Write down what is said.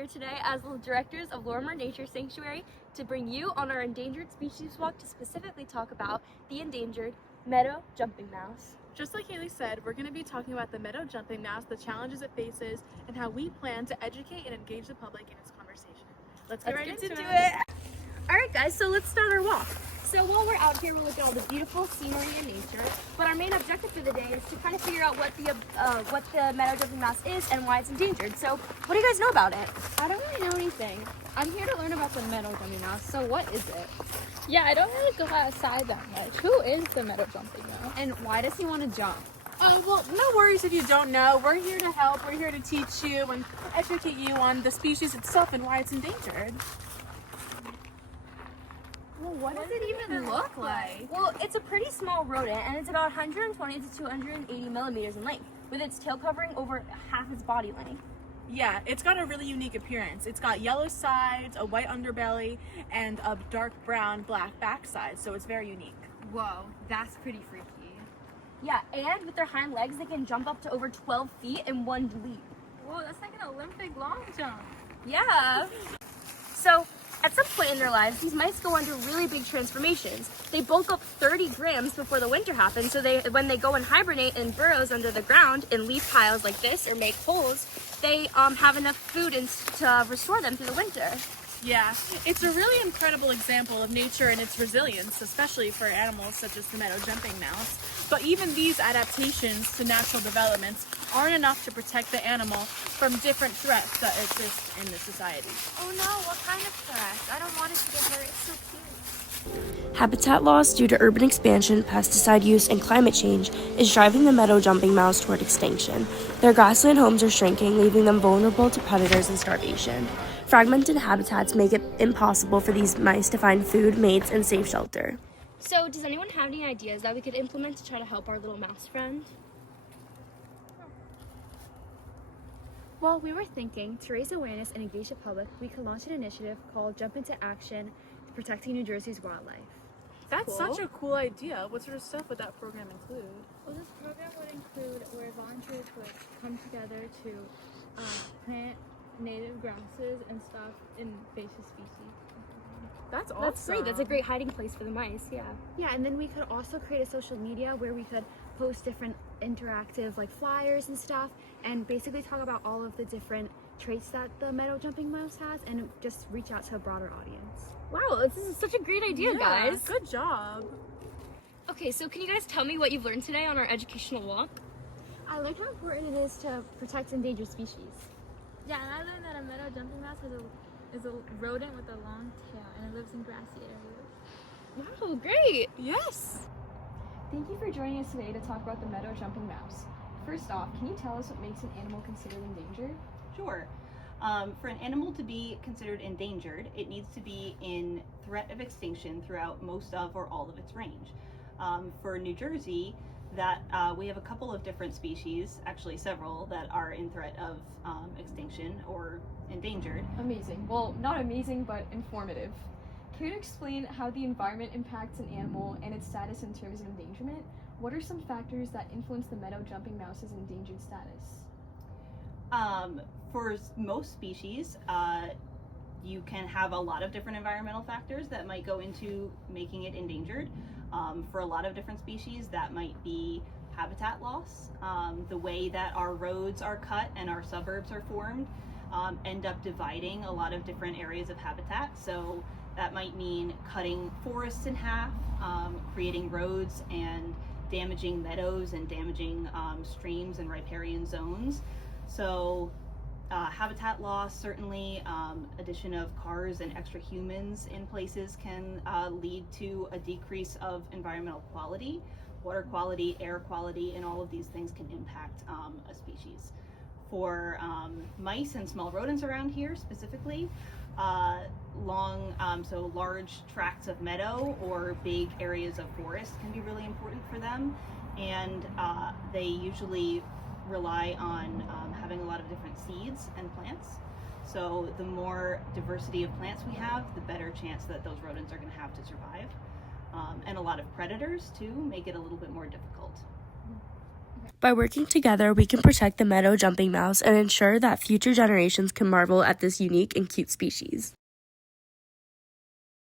here today as the directors of Lorimer Nature Sanctuary to bring you on our endangered species walk to specifically talk about the endangered meadow jumping mouse. Just like Haley said, we're going to be talking about the meadow jumping mouse, the challenges it faces, and how we plan to educate and engage the public in its conversation. Let's get right into it. Alright guys, so let's start our walk. So while we're out here, we'll look at all the beautiful scenery and nature, but our main objective for the day is to kind of figure out what the meadow jumping mouse is and why it's endangered. So what do you guys know about it? I don't really know anything. I'm here to learn about the meadow jumping mouse, so what is it? Yeah, I don't really go outside that much. Who is the meadow jumping mouse? And why does he want to jump? Well, no worries if you don't know. We're here to help. We're here to teach you and educate you on the species itself and why it's endangered. Well, what does it even look like? Well, it's a pretty small rodent and it's about 120 to 280 millimeters in length, with its tail covering over half its body length. Yeah, it's got a really unique appearance. It's got yellow sides, a white underbelly, and a dark brown black backside, so it's very unique. Whoa, that's pretty freaky. Yeah, and with their hind legs, they can jump up to over 12 feet in one leap. Whoa, that's like an Olympic long jump. Yeah. So, at some point in their lives, these mice go under really big transformations. They bulk up 30 grams before the winter happens, so when they go and hibernate in burrows under the ground in leaf piles like this or make holes, they have enough food to restore them through the winter. Yeah, it's a really incredible example of nature and its resilience, especially for animals such as the meadow jumping mouse. But even these adaptations to natural developments aren't enough to protect the animal from different threats that exist in the society. Oh no, what kind of threat? I don't want it to get hurt, it's so cute. Habitat loss due to urban expansion, pesticide use, and climate change is driving the meadow jumping mouse toward extinction. Their grassland homes are shrinking, leaving them vulnerable to predators and starvation. Fragmented habitats make it impossible for these mice to find food, mates, and safe shelter. So, does anyone have any ideas that we could implement to try to help our little mouse friend? Well, we were thinking to raise awareness and engage the public, we could launch an initiative called Jump Into Action, Protecting New Jersey's Wildlife. That's such a cool idea. What sort of stuff would that program include? Well, this program would include where volunteers would come together to plant native grasses and stuff in invasive species. That's awesome. That's great. That's a great hiding place for the mice, yeah. Yeah, and then we could also create a social media where we could post different interactive like flyers and stuff and basically talk about all of the different traits that the meadow jumping mouse has and just reach out to a broader audience. Wow, this is such a great idea, guys. Good job. Okay, so can you guys tell me what you've learned today on our educational walk? I learned how important it is to protect endangered species. Yeah, and I learned that a meadow jumping mouse is a rodent with a long tail, and it lives in grassy areas. Wow, great. Yes. Thank you for joining us today to talk about the meadow jumping mouse. First off, can you tell us what makes an animal considered endangered? Sure. For an animal to be considered endangered, it needs to be in threat of extinction throughout most of or all of its range. For New Jersey, we have a couple of different species, actually several, that are in threat of extinction or endangered. Amazing. Well, not amazing, but informative. Can you explain how the environment impacts an animal and its status in terms of endangerment? What are some factors that influence the meadow jumping mouse's endangered status? For most species, you can have a lot of different environmental factors that might go into making it endangered. For a lot of different species, that might be habitat loss. The way that our roads are cut and our suburbs are formed end up dividing a lot of different areas of habitat. So that might mean cutting forests in half, creating roads and damaging meadows and damaging streams and riparian zones. So habitat loss, certainly addition of cars and extra humans in places can lead to a decrease of environmental quality. Water quality, air quality, and all of these things can impact a species. For mice and small rodents around here specifically, large tracts of meadow or big areas of forest can be really important for them, and they usually rely on having a lot of different seeds and plants. So the more diversity of plants we have, the better chance that those rodents are going to have to survive. And a lot of predators too make it a little bit more difficult. By working together, we can protect the meadow jumping mouse and ensure that future generations can marvel at this unique and cute species.